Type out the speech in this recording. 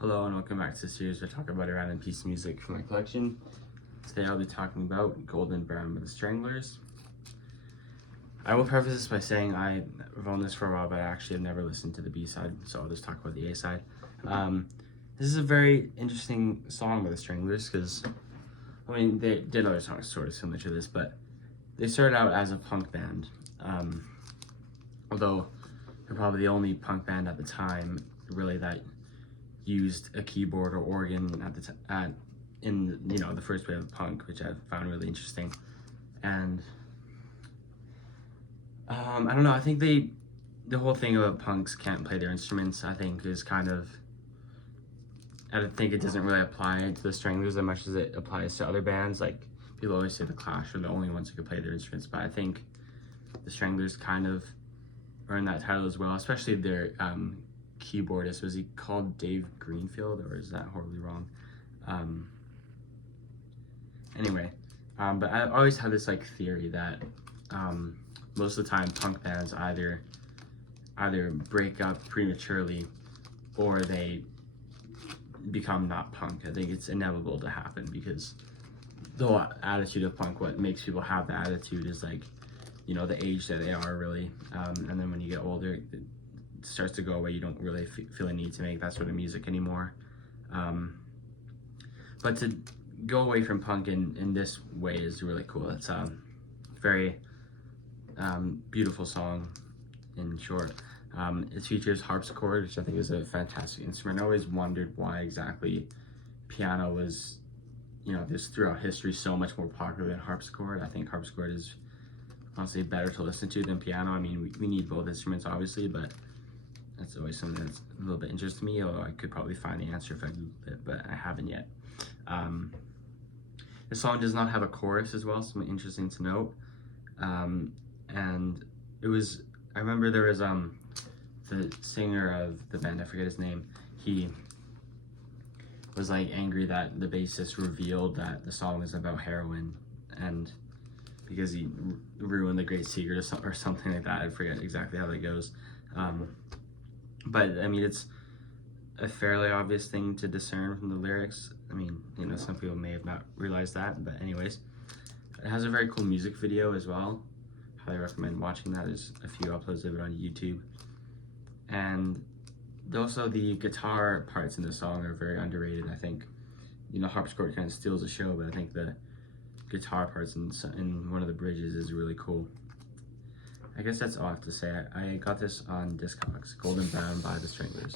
Hello and welcome back to the series where I talk about a random piece of music from my collection. Today I'll be talking about Golden Brown by the Stranglers. I will preface this by saying I've owned this for a while, but I actually have never listened to the B-side, so I'll just talk about the A-side. This is a very interesting song by the Stranglers because, I mean, they did other songs sort of similar to this, but they started out as a punk band. Although they're probably the only punk band at the time really that used a keyboard or organ in the first wave of punk, which I found really interesting. And I don't know, I think the whole thing about punks can't play their instruments, I think is kind of, I don't think it doesn't really apply to the Stranglers as much as it applies to other bands. Like, people always say the Clash are the only ones who can play their instruments, but I think the Stranglers kind of earned that title as well, especially their keyboardist. Was he called Dave Greenfield, or is that horribly wrong? But I always had this like theory that most of the time punk bands either break up prematurely or they become not punk. I think it's inevitable to happen because the whole attitude of punk, what makes people have the attitude is like, the age that they are really, and then when you get older it starts to go away. You don't really feel a need to make that sort of music anymore. But to go away from punk in this way is really cool. It's a very beautiful song in short. It features harpsichord, which I think is a fantastic instrument. I always wondered why exactly piano was, just throughout history, so much more popular than harpsichord. I think harpsichord is honestly better to listen to than piano. I mean, we need both instruments obviously, but that's always something that's a little bit interesting to me, although I could probably find the answer if I Googled it, but I haven't yet. The song does not have a chorus as well, something interesting to note. And it was, I remember there was the singer of the band, I forget his name, he was like angry that the bassist revealed that the song was about heroin, and because he ruined the great secret or something like that. I forget exactly how that goes. But I mean, it's a fairly obvious thing to discern from the lyrics. I mean, some people may have not realized that, but anyways, it has a very cool music video as well. Highly recommend watching that. There's a few uploads of it on YouTube. And also the guitar parts in the song are very underrated, I think. Harpsichord kind of steals the show, but I think the guitar parts in one of the bridges is really cool. I guess that's all I have to say. I got this on Discogs, Golden Brown by the Stranglers.